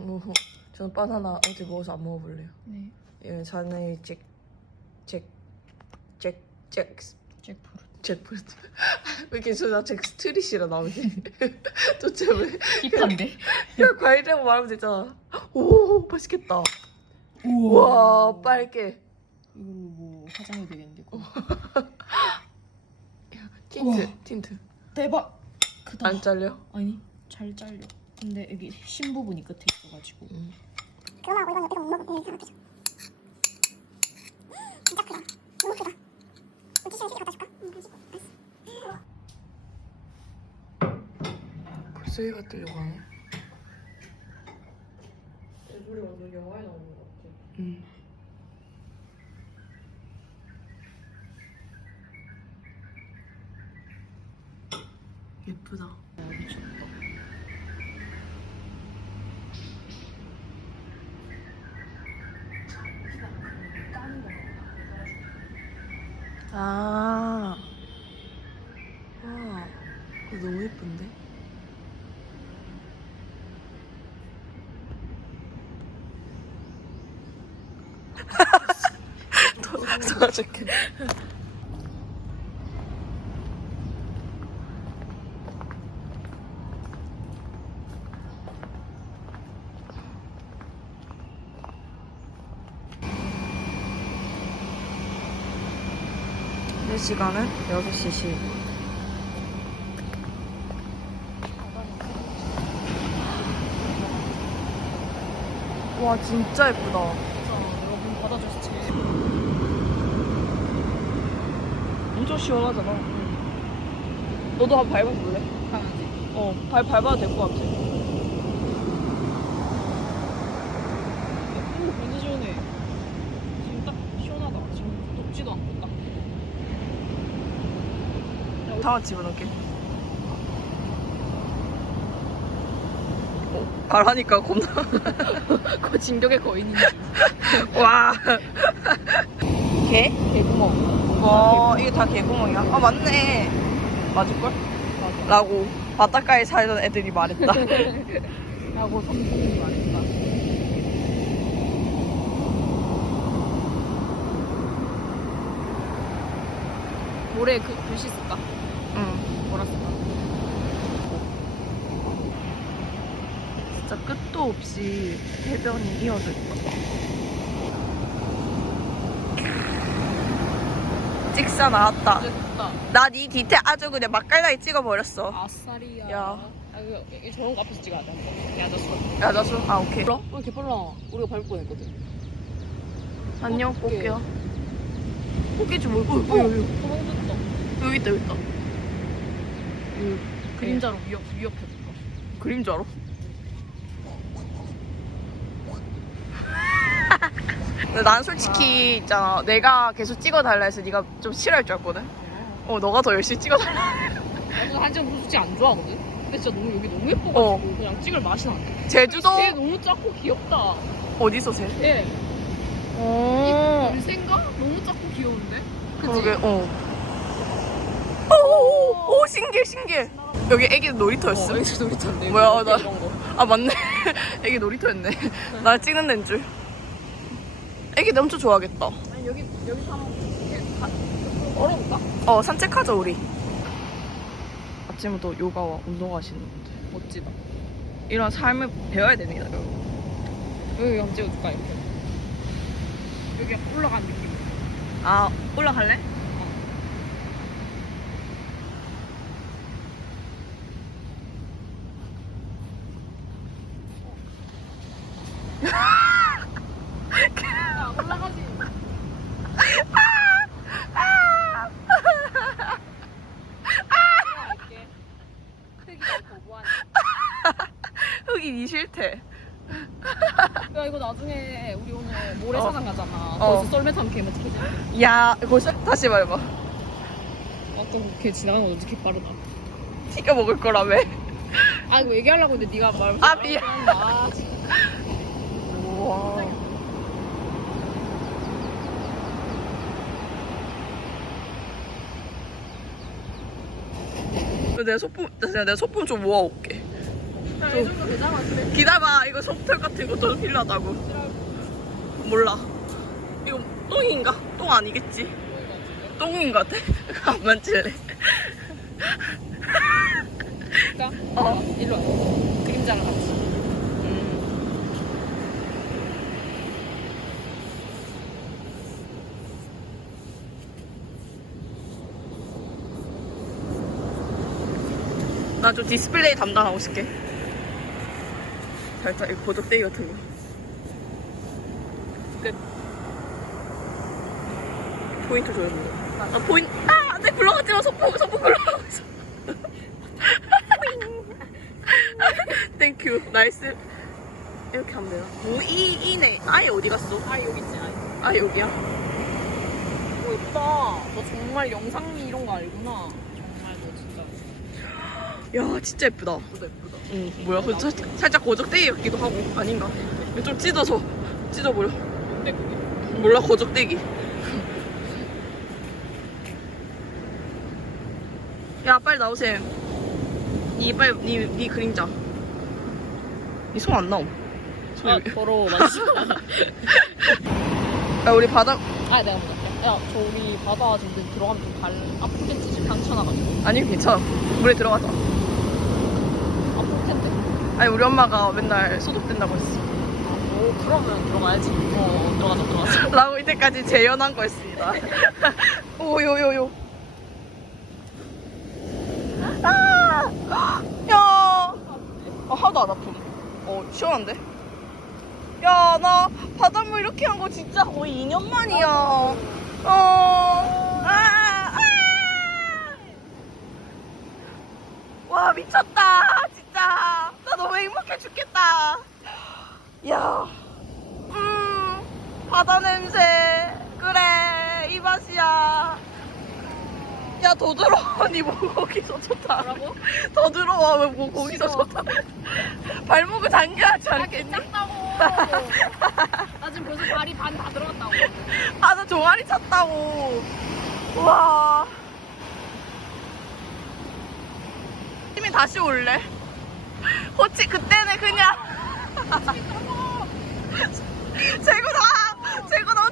오호. 저는 바나나 어제 먹어서 안 먹어볼래요. 네. 예, 저는 잭, 잭, 잭, 잭, 잭프루트. 잭프루트. 왜 이렇게 저나 잭 스트릿이라 나오지? 도대체 왜? 힙한데? 그냥 과일이라고 말하면 되잖아. 오, 맛있겠다. 우와, 빨개. 이걸로 뭐 화장이 되겠는데. 틴트, 우와. 틴트. 대박. 크다. 안 잘려? 아니 잘 잘려. 근데 여기 신 부분이 끝에 있어가지고. 음. 그거하고 이건. 진짜 크다. 너무 크다. 갖다 줄까? 응, 그러지. 알았어. 벌써 해가 뜨려고 하네. 애들이 완전 영화에 나오는 것 같아. 응. 예쁘다. 미쳤다. 아. 와. 그거 너무 예쁜데? 도- 도와줄게. 내 시간은 6시 10분. 와 진짜 예쁘다. 여러분 받아주시지. 엄청 시원하잖아. 너도 한번 밟아볼래? 강아지. 어, 발 밟아도 될 것 같아. 오 완전 시원해. 지금 딱 시원하다. 지금 덥지도 않고 딱. 다음 집어넣을게. 어, 발하니까 겁나. 그 진격의 거인인 줄. 와. 개? 개구멍. 와, 이게 다 개구멍이야? 아, 맞네. 맞을걸? 맞아. 라고 바닷가에 살던 애들이 말했다. 라고 삼촌이 말했다. 모래 그 글씨 쓸까? 응. 쓸까? 진짜 끝도 없이 해변이 이어져 있다. 찍사 나왔다. 진짜 좋다. 나네 디테일 아주 그냥 맛깔나게 찍어버렸어. 아싸리야. 야. 아, 이거 저런 거 앞에서 찍어야 돼. 한 번. 야, 너 수. 야, 나수 아, 오케이. 빨라? 어, 개 빨라. 우리가 밟을 뻔했거든. 안녕, 어떡해. 꽃게야. 꽃게 좀 뭐, 어, 어, 여기, 여기. 도망쳤다. 여기 있다, 여기 있다. 그 그림자로 위협, 위협해줄까? 그림자로? 근데 난 솔직히 있잖아 내가 계속 찍어달라 해서 네가 좀 싫어할 줄 알거든 어 너가 더 열심히 찍어달라 나도 한지는 솔직히 안 좋아하거든? 근데 진짜 너무 여기 너무 예뻐가지고 어. 그냥 찍을 맛이 나네. 제주도 얘 너무 작고 귀엽다. 어디서 새? 얘. 어 물새인가? 너무 작고 귀여운데? 그치? 그러게 어 오, 오 신기해 신기해 여기 애기 놀이터였어 어, 여기서 놀이터인데. 뭐야, 나-. 아 맞네 애기 놀이터였네 나 찍는 데인 줄 애기들 엄청 좋아하겠다 아니, 여기, 여기서 한번 걸어볼까? 어 산책하자 우리 아침부터 요가와 운동하시는 분들 멋지다. 이런 삶을 배워야 됩니다 여러분 여기 한번 찍어줄까, 이렇게. 여기 올라가는 느낌. 아 올라갈래? 야, 올라가지. 올라갈게. 흑이 이 싫대 야 이거 나중에 우리 오늘 모래사장 가잖아. 어. 거기서 썰매 타면 개 멋지겠지. 야 거기서 다시 말해봐 아까 걔 지나가는 거 어떻게 빠르다. 튀겨 먹을 거라며 아 이거 얘기하려고 했는데 네가 말. 아, 미안. 아, 진짜. 우와 내 소품 내가 내 소품 좀 모아올게 야, 이 정도 되자마자 기다려봐 이거 솜털 같은 거좀 필요하다고 몰라 이거 똥인가? 똥 아니겠지? 똥인 것 같아? 안 만질래 그러니까 어. 일로 와. 그림자랑 같이. 나 좀 디스플레이 담당하고 싶게 살짝 이거 보석대기 같은 거 끝 포인트 줘야 된다 아 포인트 아 안돼 굴러가지 마 소포 굴러가고 있어 땡큐 나이스 이렇게 하면 되나? 오이 이네 아예 어디 갔어? 아, 여기 있지. 아, 아 여기야? 오, 예쁘다. 너 정말 영상미 이런 거 알구나. 야 진짜 예쁘다 예쁘다, 예쁘다. 응 뭐야 그 살- 살짝 고적대기 같기도 하고 아닌가? 이거 좀 찢어서 찢어버려 몰라 고적대기 야 빨리 나오셈 니 빨리 니, 니 그림자 니 손 안 나옴 손 아, 여기. 더러워. 마. 야 우리 바다 아, 내가 먼저 할게. 야, 저 우리 바다 지금 들어가면 좀 갈, 아프겠지, 지금 상처 나가지고. 아니 괜찮아 물에 들어가자. 아니 우리 엄마가 맨날 소독된다고 했어 아, 오, 그러면 들어가야지. 어, 들어가자, 들어가자. 라고 이때까지 재현한 거였습니다 오요요요 아! 야 아, 하나도 안 아픔 어 시원한데? 야 나 바닷물 이렇게 한 거 진짜 거의 2년 만이야 어 아, 아! 와 미쳤다 야 음, 바다 냄새. 그래, 이 맛이야. 야, 더 들어와. 니뭐 거기서 좋다. 뭐라고? 더 들어와. 왜뭐 거기서 싫어. 좋다. 발목을 당겨야지 아, 않겠니? 괜찮다고. 나 지금 벌써 발이 반 다 들어갔다고. 아, 나 종아리 찼다고. 우와. 힘이 다시 올래? 호치, 그때는 그냥. 최고다! 최고다,